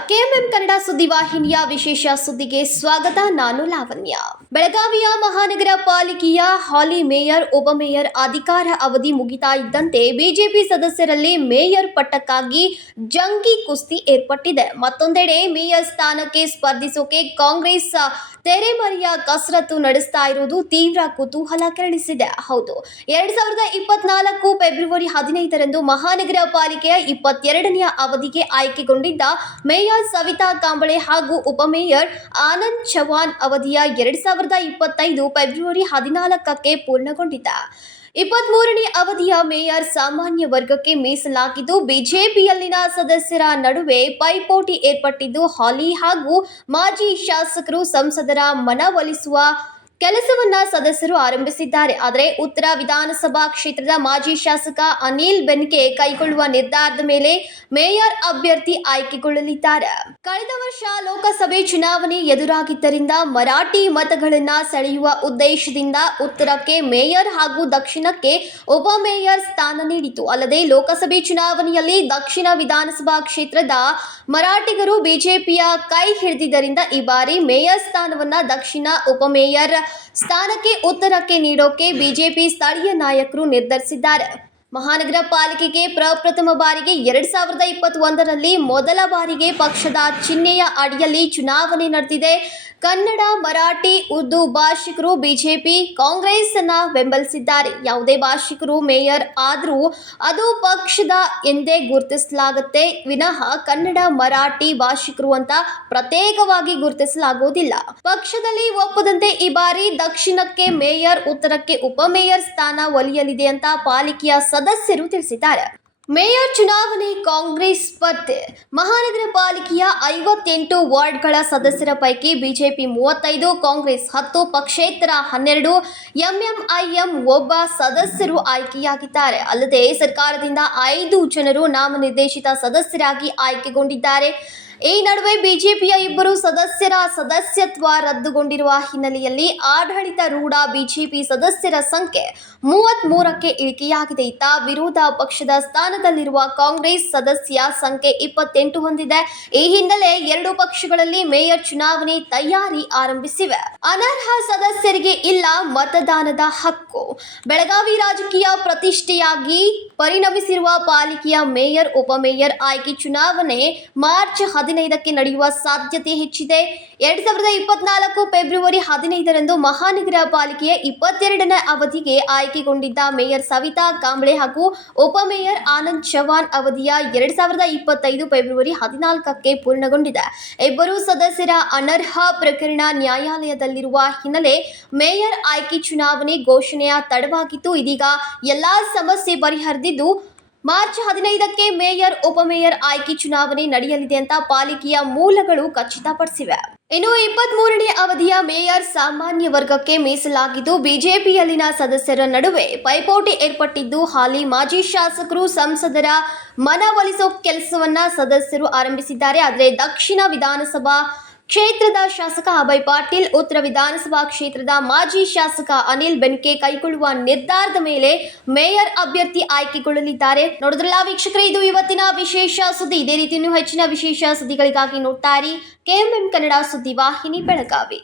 KMM Kannada ಸುದ್ದಿವಾಹಿನಿಯ ವಿಶೇಷ ಸುದ್ದಿಗೆ ಸ್ವಾಗತ. ನಾನು ಲಾವಣ್ಯ. ಬೆಳಗಾವಿಯ ಮಹಾನಗರ ಪಾಲಿಕೆಯ ಹಾಲಿ ಮೇಯರ್ ಉಪಮೇಯರ್ ಅಧಿಕಾರ ಅವಧಿ ಮುಗಿತಾ ಇದ್ದಂತೆ ಬಿಜೆಪಿ ಸದಸ್ಯರಲ್ಲಿ ಮೇಯರ್ ಪಟ್ಟಕ್ಕಾಗಿ ಜಂಗಿ ಕುಸ್ತಿ ಏರ್ಪಟ್ಟಿದೆ. ಮತ್ತೊಂದೆಡೆ ಮೇಯರ್ ಸ್ಥಾನಕ್ಕೆ ಸ್ಪರ್ಧಿಸೋಕೆ ಕಾಂಗ್ರೆಸ್ ತೆರೆಮರೆಯ ಕಸರತ್ತು ನಡೆಸ್ತಾ ಇರುವುದು ತೀವ್ರ ಕುತೂಹಲ ಕೆರಳಿಸಿದೆ. ಹೌದು, ಎರಡ್ ಸಾವಿರದ ಇಪ್ಪತ್ನಾಲ್ಕು ಫೆಬ್ರವರಿ ಹದಿನೈದರಂದು ಮಹಾನಗರ ಪಾಲಿಕೆಯ ಇಪ್ಪತ್ತೆರಡನೆಯ ಅವಧಿಗೆ ಆಯ್ಕೆಗೊಂಡಿದ್ದ ಮೇಯರ್ ಸವಿತಾ ಕಾಂಬಳೆ ಹಾಗೂ ಉಪಮೇಯರ್ ಆನಂದ್ ಚವಾನ್ ಅವಧಿಯ ಎರಡ್ ಸಾವಿರದ ಇಪ್ಪತ್ತೈದು ಫೆಬ್ರವರಿ ಹದಿನಾಲ್ಕಕ್ಕೆ ಪೂರ್ಣಗೊಂಡಿದೆ ಇಪ್ಪತ್ಮೂರನೇ ಅವಧಿಯ ಮೇಯರ್ ಸಾಮಾನ್ಯ ವರ್ಗಕ್ಕೆ ಮೀಸಲಾಗಿದ್ದು, ಬಿಜೆಪಿಯಲ್ಲಿನ ಸದಸ್ಯರ ನಡುವೆ ಪೈಪೋಟಿ ಏರ್ಪಟ್ಟಿದ್ದು, ಹಾಲಿ ಹಾಗೂ ಮಾಜಿ ಶಾಸಕರು ಸಂಸದರ ಮನವೊಲಿಸುವ ಕೆಲಸವನ್ನ ಸದಸ್ಯರು ಆರಂಭಿಸಿದ್ದಾರೆ. ಆದರೆ ಉತ್ತರ ವಿಧಾನಸಭಾ ಕ್ಷೇತ್ರದ ಮಾಜಿ ಶಾಸಕ ಅನಿಲ್ ಬೆನ್ಕೆ ಕೈಗೊಳ್ಳುವ ನಿರ್ಧಾರದ ಮೇಲೆ ಮೇಯರ್ ಅಭ್ಯರ್ಥಿ ಆಯ್ಕೆಗೊಳ್ಳಲಿದ್ದಾರೆ. ಕಳೆದ ವರ್ಷ ಲೋಕಸಭೆ ಚುನಾವಣೆ ಎದುರಾಗಿದ್ದರಿಂದ ಮರಾಠಿ ಮತಗಳನ್ನ ಸೆಳೆಯುವ ಉದ್ದೇಶದಿಂದ ಉತ್ತರಕ್ಕೆ ಮೇಯರ್ ಹಾಗೂ ದಕ್ಷಿಣಕ್ಕೆ ಉಪಮೇಯರ್ ಸ್ಥಾನ ನೀಡಿತು. ಅಲ್ಲದೆ ಲೋಕಸಭೆ ಚುನಾವಣೆಯಲ್ಲಿ ದಕ್ಷಿಣ ವಿಧಾನಸಭಾ ಕ್ಷೇತ್ರದ ಮರಾಠಿಗರು ಬಿಜೆಪಿಯ ಕೈ ಹಿಡಿದಿದ್ದರಿಂದ ಈ ಬಾರಿ ಮೇಯರ್ ಸ್ಥಾನವನ್ನ ದಕ್ಷಿಣ ಉಪಮೇಯರ್ ಸ್ಥಾನಕ್ಕೆ ಉತ್ತರಕ್ಕೆ ನೀಡೋಕೆ ಬಿಜೆಪಿ ಸ್ಥಳೀಯ ನಾಯಕರು ನಿರ್ಧರಿಸಿದ್ದಾರೆ. ಮಹಾನಗರ ಪಾಲಿಕೆಗೆ ಪ್ರಪ್ರಥಮ ಬಾರಿಗೆ ಎರಡ್ ಸಾವಿರದ ಇಪ್ಪತ್ತೊಂದರಲ್ಲಿ ಮೊದಲ ಬಾರಿಗೆ ಪಕ್ಷದ ಚಿಹ್ನೆಯ ಅಡಿಯಲ್ಲಿ ಚುನಾವಣೆ ನಡೆದಿದೆ. ಕನ್ನಡ, ಮರಾಠಿ, ಉರ್ದು ಭಾಷಿಕರು ಬಿಜೆಪಿ ಕಾಂಗ್ರೆಸ್ ಅನ್ನ ಬೆಂಬಲಿಸಿದ್ದಾರೆ. ಯಾವುದೇ ಭಾಷಿಕರು, ಮೇಯರ್ ಆದರೂ ಅದು ಪಕ್ಷದ ಎಂದೇ ಗುರುತಿಸಲಾಗುತ್ತೆ. ವಿನಃ ಕನ್ನಡ, ಮರಾಠಿ ಭಾಷಿಕರು ಅಂತ ಪ್ರತ್ಯೇಕವಾಗಿ ಗುರುತಿಸಲಾಗುವುದಿಲ್ಲ. ಪಕ್ಷದಲ್ಲಿ ಒಪ್ಪದಂತೆ ಈ ಬಾರಿ ದಕ್ಷಿಣಕ್ಕೆ ಮೇಯರ್, ಉತ್ತರಕ್ಕೆ ಉಪಮೇಯರ್ ಸ್ಥಾನ ಒಲಿಯಲಿದೆ ಅಂತ ಪಾಲಿಕೆಯ ಸದಸ್ಯರು ತಿಳಿಸಿದ್ದಾರೆ. ಮೇಯರ್ ಚುನಾವಣೆ ಕಾಂಗ್ರೆಸ್ ಸ್ಪರ್ಧೆ. ಮಹಾನಗರ ಪಾಲಿಕೆಯ ಐವತ್ತೆಂಟು ವಾರ್ಡ್ಗಳ ಸದಸ್ಯರ ಪೈಕಿ ಬಿಜೆಪಿ ಮೂವತ್ತೈದು, ಕಾಂಗ್ರೆಸ್ ಹತ್ತು, ಪಕ್ಷೇತರ ಹನ್ನೆರಡು, ಎಂಎಂಐಎಂ ಒಬ್ಬ ಸದಸ್ಯರು ಆಯ್ಕೆಯಾಗಿದ್ದಾರೆ. ಅಲ್ಲದೆ ಸರ್ಕಾರದಿಂದ ಐದು ಜನರು ನಾಮನಿರ್ದೇಶಿತ ಸದಸ್ಯರಾಗಿ ಆಯ್ಕೆಗೊಂಡಿದ್ದಾರೆ. ಈ ನಡುವೆ ಬಿಜೆಪಿಯ ಇಬ್ಬರು ಸದಸ್ಯರ ಸದಸ್ಯತ್ವ ರದ್ದುಗೊಂಡಿರುವ ಹಿನ್ನೆಲೆಯಲ್ಲಿ ಆಡಳಿತಾರೂಢ ಬಿಜೆಪಿ ಸದಸ್ಯರ ಸಂಖ್ಯೆ ಮೂವತ್ತ್ ಮೂರಕ್ಕೆ ಇಳಿಕೆಯಾಗಿದೆ. ಇತ್ತ ವಿರೋಧ ಪಕ್ಷದ ಸ್ಥಾನದಲ್ಲಿರುವ ಕಾಂಗ್ರೆಸ್ ಸದಸ್ಯ ಸಂಖ್ಯೆ ಇಪ್ಪತ್ತೆಂಟು ಹೊಂದಿದೆ. ಈ ಹಿನ್ನೆಲೆ ಎರಡು ಪಕ್ಷಗಳಲ್ಲಿ ಮೇಯರ್ ಚುನಾವಣೆ ತಯಾರಿ ಆರಂಭಿಸಿವೆ. ಅನರ್ಹ ಸದಸ್ಯರಿಗೆ ಇಲ್ಲ ಮತದಾನದ ಹಕ್ಕು. ಬೆಳಗಾವಿ ರಾಜಕೀಯ ಪ್ರತಿಷ್ಠೆಯಾಗಿ ಪರಿಣಮಿಸಿರುವ ಪಾಲಿಕೆಯ ಮೇಯರ್ ಉಪಮೇಯರ್ ಆಯ್ಕೆ ಚುನಾವಣೆ ಮಾರ್ಚ್ ಹದಿನೈದಕ್ಕೆ ನಡೆಯುವ ಸಾಧ್ಯತೆ ಹೆಚ್ಚಿದೆ. ಎರಡ್ ಸಾವಿರದ ಇಪ್ಪತ್ನಾಲ್ಕು ಫೆಬ್ರವರಿ ಹದಿನೈದರಂದು ಮಹಾನಗರ ಪಾಲಿಕೆಯ ಇಪ್ಪತ್ತೆರಡನೇ ಅವಧಿಗೆ ಆಯ್ಕೆಗೊಂಡಿದ್ದ ಮೇಯರ್ ಸವಿತಾ ಕಾಂಬ್ಳೆ ಹಾಗೂ ಉಪಮೇಯರ್ ಆನಂದ್ ಚವಾನ್ ಅವಧಿಯ ಎರಡ್ ಸಾವಿರದ ಇಪ್ಪತ್ತೈದು ಫೆಬ್ರವರಿ ಹದಿನಾಲ್ಕಕ್ಕೆ ಪೂರ್ಣಗೊಂಡಿದೆ. ಇಬ್ಬರು ಸದಸ್ಯರ ಅನರ್ಹ ಪ್ರಕರಣ ನ್ಯಾಯಾಲಯದಲ್ಲಿರುವ ಹಿನ್ನೆಲೆ ಮೇಯರ್ ಆಯ್ಕೆ ಚುನಾವಣೆ ಘೋಷಣೆಯ ತಡವಾಗಿತ್ತು. ಇದೀಗ ಎಲ್ಲಾ ಸಮಸ್ಯೆ ಬಗೆಹರಿದಿದ್ದು ಮಾರ್ಚ್ ಹದಿನೈದಕ್ಕೆ ಮೇಯರ್, ಉಪಮೇಯರ್ ಆಯ್ಕೆ ಚುನಾವಣೆ ನಡೆಯಲಿದೆ ಅಂತ ಪಾಲಿಕೆಯ ಮೂಲಗಳು ಖಚಿತಪಡಿಸಿವೆ. ಇನ್ನು ಇಪ್ಪತ್ಮೂರನೇ ಅವಧಿಯ ಮೇಯರ್ ಸಾಮಾನ್ಯ ವರ್ಗಕ್ಕೆ ಮೀಸಲಾಗಿದ್ದು, ಬಿಜೆಪಿಯಲ್ಲಿನ ಸದಸ್ಯರ ನಡುವೆ ಪೈಪೋಟಿ ಏರ್ಪಟ್ಟಿದ್ದು, ಹಾಲಿ ಮಾಜಿ ಶಾಸಕರು, ಸಂಸದರ ಮನವೊಲಿಸೋ ಕೆಲಸವನ್ನ ಸದಸ್ಯರು ಆರಂಭಿಸಿದ್ದಾರೆ. ಆದರೆ ದಕ್ಷಿಣ ವಿಧಾನಸಭಾ ಕ್ಷೇತ್ರದ ಶಾಸಕ ಅಭಯ್ ಪಾಟೀಲ್, ಉತ್ತರ ವಿಧಾನಸಭಾ ಕ್ಷೇತ್ರದ ಮಾಜಿ ಶಾಸಕ ಅನಿಲ್ ಬೆನ್ಕೆ ಕೈಗೊಳ್ಳುವ ನಿರ್ಧಾರದ ಮೇಲೆ ಮೇಯರ್ ಅಭ್ಯರ್ಥಿ ಆಯ್ಕೆಗೊಳ್ಳಲಿದ್ದಾರೆ. ನೋಡಿದ್ರಲ್ಲ ವೀಕ್ಷಕರೇ, ಇದು ಇವತ್ತಿನ ವಿಶೇಷ ಸುದ್ದಿ. ಇದೇ ರೀತಿ ಹೆಚ್ಚಿನ ವಿಶೇಷ ಸುದ್ದಿಗಳಿಗಾಗಿ ನೋಡ್ತಾರೆ ಕೆಎಂಎಂ ಕನ್ನಡ ಸುದ್ದಿ ವಾಹಿನಿ ಬೆಳಗಾವಿ.